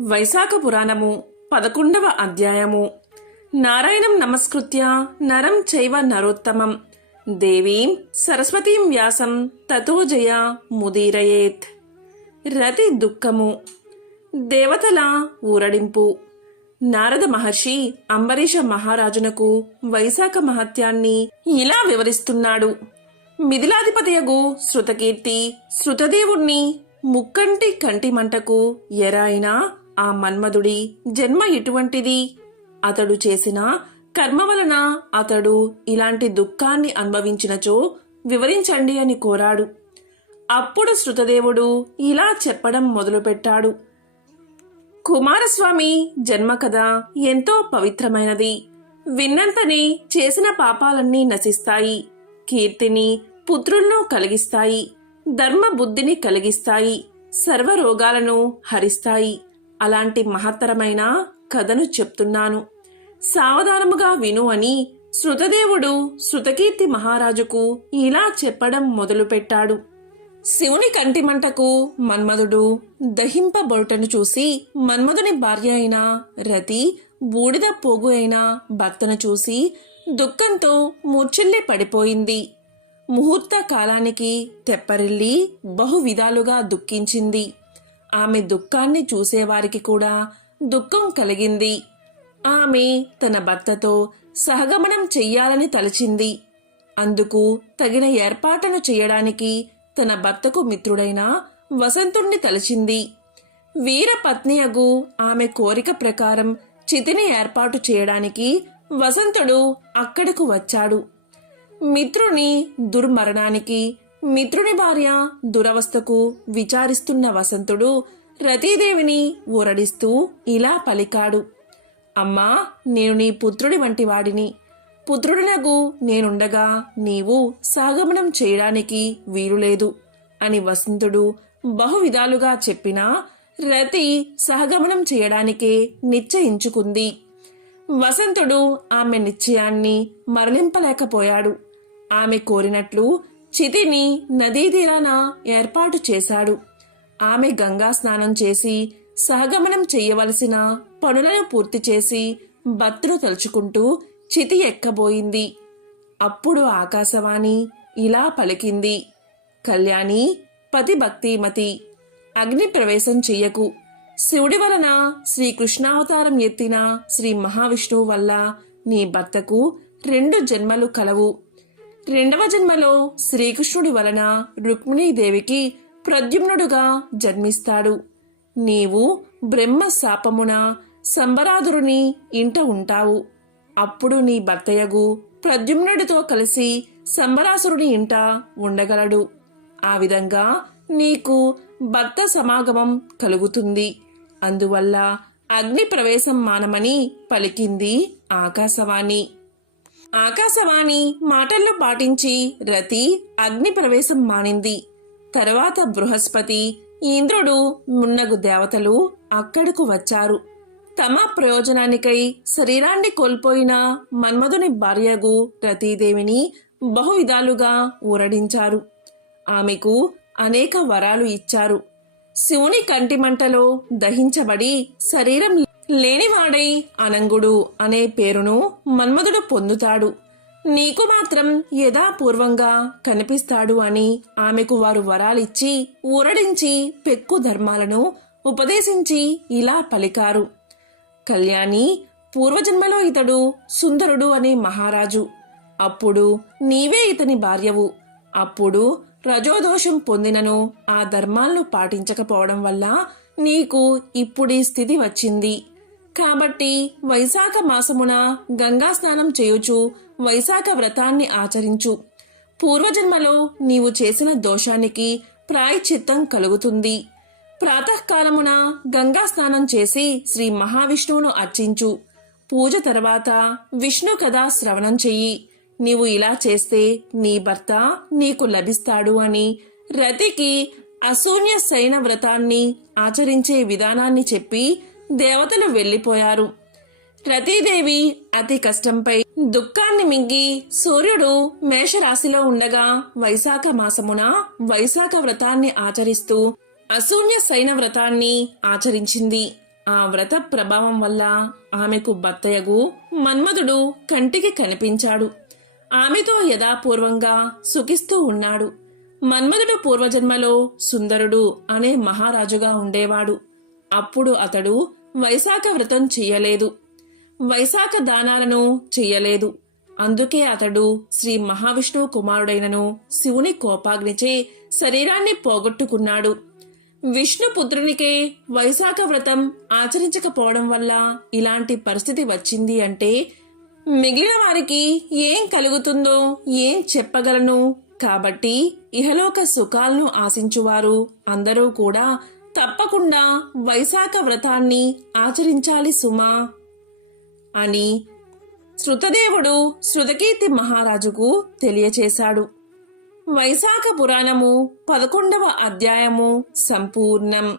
వైశాఖ పురాణము పదకొండవ అధ్యాయము. నారాయణం నమస్కృత్య నరం చైవ నరోత్తమం. దేవీం సరస్వతీం వ్యాసం తతోజయ ముదీరయేత్. రతి దుఃఖము. దేవతల ఊరడింపు. నారద మహర్షి అంబరీష మహారాజునకు వైశాఖ మహత్యాన్ని ఇలా వివరిస్తున్నాడు. మిథిలాధిపతియగు శృతకీర్తి శృతదేవుణ్ణి ముక్కంటి కంటి మంటకు ఎరాయినా ఆ మన్మధుడి జన్మ ఎటువంటిది? అతడు చేసిన కర్మ వలన అతడు ఇలాంటి దుఃఖాన్ని అనుభవించినచో వివరించండి అని కోరాడు. అప్పుడు శృతదేవుడు ఇలా చెప్పడం మొదలుపెట్టాడు. కుమారస్వామి జన్మ కథ ఎంతో పవిత్రమైనది. విన్నంతనే చేసిన పాపాలన్నీ నశిస్తాయి. కీర్తిని పుత్రులను కలిగిస్తాయి. ధర్మ బుద్ధిని కలిగిస్తాయి. సర్వ రోగాలను హరిస్తాయి. అలాంటి మహత్తరమైన కథను చెప్తున్నాను. సావధానముగా విను అని శృతదేవుడు శృతకీర్తి మహారాజుకు ఇలా చెప్పడం మొదలుపెట్టాడు. శివుని కంటిమంటకు మన్మధుడు దహింపబొటను చూసి మన్మధుని భార్య అయిన రతి బూడిద పోగు అయిన భర్తను చూసి దుఃఖంతో మూర్ఛిల్లి పడిపోయింది. ముహూర్త కాలానికి తెప్పరిల్లి బహు విధాలుగా దుఃఖించింది. ఆమె దుఃఖాన్ని చూసేవారికి కూడా దుఃఖం కలిగింది. ఆమె తన భర్తతో సహగమనం చెయ్యాలని తలచింది. అందుకు తగిన ఏర్పాట్లను చేయడానికి తన భర్తకు మిత్రుడైన వసంతుణ్ణి తలచింది. వీర పత్నియగు ఆమె కోరిక ప్రకారం చితిని ఏర్పాటు చేయడానికి వసంతుడు అక్కడకు వచ్చాడు. మిత్రుని దుర్మరణానికి మిత్రుని భార్య దురవస్థకు విచారిస్తున్న వసంతుడు రతీదేవిని ఊరడిస్తూ ఇలా పలికాడు. అమ్మా నేను నీ పుత్రుడి వంటి వాడిని. పుత్రుడినగు నేనుండగా నీవు సాగమనం చేయడానికి వీలులేదు అని వసంతుడు బహు విధాలుగా చెప్పినా రతి సహగమనం చేయడానికే నిశ్చయించుకుంది. వసంతుడు ఆమె నిశ్చయాన్ని మరలింపలేకపోయాడు. ఆమె కోరినట్లు చితిని నదీ తీరాన ఏర్పాటు చేశాడు. ఆమె గంగా స్నానం చేసి సహగమనం చెయ్యవలసిన పనులను పూర్తి చేసి భర్తను తలుచుకుంటూ చితి ఎక్కబోయింది. అప్పుడు ఆకాశవాణి ఇలా పలికింది. కళ్యాణి పతి భక్తిమతి అగ్ని ప్రవేశం చెయ్యకు. శివుడి వలన శ్రీకృష్ణావతారం ఎత్తిన శ్రీ మహావిష్ణువు వల్ల నీ భర్తకు రెండు జన్మలు కలవు. రెండవ జన్మలో శ్రీకృష్ణుడి వలన రుక్మిణీదేవికి ప్రద్యుమ్నుడుగా జన్మిస్తాడు. నీవు బ్రహ్మ శాపమున సంబరాధురుని ఇంట ఉంటావు. అప్పుడు నీ భర్తయగు ప్రద్యుమ్నుడితో కలిసి సంబరాసురుని ఇంట ఉండగలడు. ఆ విధంగా నీకు భర్త సమాగమం కలుగుతుంది. అందువల్ల అగ్ని ప్రవేశం మానమని పలికింది ఆకాశవాణి. ఆకాశవాణి మాటల్లో పాటించి రతి అగ్ని ప్రవేశం మానింది. తర్వాత బృహస్పతి ఇంద్రుడు మున్నగు దేవతలు అక్కడకు వచ్చారు. తమ ప్రయోజనానికై శరీరాన్ని కోల్పోయిన మన్మధుని భార్యగు రతీదేవిని బహువిధాలుగా ఊరడించారు. ఆమెకు అనేక వరాలు ఇచ్చారు. శివుని కంటి మంటలో దహించబడి శరీరం లేనివాడై అనంగుడు అనే పేరును మన్మధుడు పొందుతాడు. నీకు మాత్రం యథాపూర్వంగా కనిపిస్తాడు అని ఆమెకు వారు వరాలిచ్చి ఊరడించి పెక్కు ధర్మాలను ఉపదేశించి ఇలా పలికారు. కళ్యాణి పూర్వజన్మలో ఇతడు సుందరుడు అనే మహారాజు. అప్పుడు నీవే ఇతని భార్యవు. అప్పుడు రజోదోషం పొందినను ఆ ధర్మాలను పాటించకపోవడం వల్ల నీకు ఇప్పుడీ స్థితి వచ్చింది. కాబట్టి వైశాఖ మాసమున గంగా స్నానం చేయుచు వైశాఖ వ్రతాన్ని ఆచరించు. పూర్వజన్మలో నీవు చేసిన దోషానికి ప్రాయచిత్తం కలుగుతుంది. ప్రాతకాలమున గంగా స్నానం చేసి శ్రీ మహావిష్ణువును అర్చించు. పూజ తర్వాత విష్ణు కథ శ్రవణం చెయ్యి. నీవు ఇలా చేస్తే నీ భర్త నీకు లభిస్తాడు అని రతికి అశూన్య శయన వ్రతాన్ని ఆచరించే విధానాన్ని చెప్పి దేవతలు వెళ్ళిపోయారు. రతీదేవి అతి కష్టంపై దుఃఖాన్ని మింగి సూర్యుడు మేషరాశిలో ఉండగా వైశాఖ మాసమున వైశాఖ వ్రతాన్ని ఆచరిస్తూ అశూన్య సైన వ్రతాన్ని ఆచరించింది. ఆ వ్రత ప్రభావం వల్ల ఆమెకు భర్తయగు మన్మధుడు కంటికి కనిపించాడు. ఆమెతో యథాపూర్వంగా సుఖిస్తూ ఉన్నాడు. మన్మధుడు పూర్వజన్మలో సుందరుడు అనే మహారాజుగా ఉండేవాడు. అప్పుడు అతడు వైశాఖ వ్రతం చెయ్యలేదు వైశాఖ దానాలను చెయ్యలేదు అందుకే అతడు శ్రీ మహావిష్ణువు కుమారుడైనను శివుని కోపాగ్నిచే శరీరాన్ని పోగొట్టుకున్నాడు. విష్ణుపుత్రునికే వైశాఖ వ్రతం ఆచరించకపోవడం వల్ల ఇలాంటి పరిస్థితి వచ్చింది అంటే మిగిలిన వారికి ఏం కలుగుతుందో ఏం చెప్పగలను? కాబట్టి ఇహలోక సుఖాలను ఆశించువారు అందరూ కూడా తప్పకుండా వైశాఖ వ్రతాన్ని ఆచరించాలి సుమా అని శృతదేవుడు శృతకీర్తి మహారాజుకు తెలియచేశాడు. వైశాఖ పురాణము పదకొండవ అధ్యాయము సంపూర్ణం.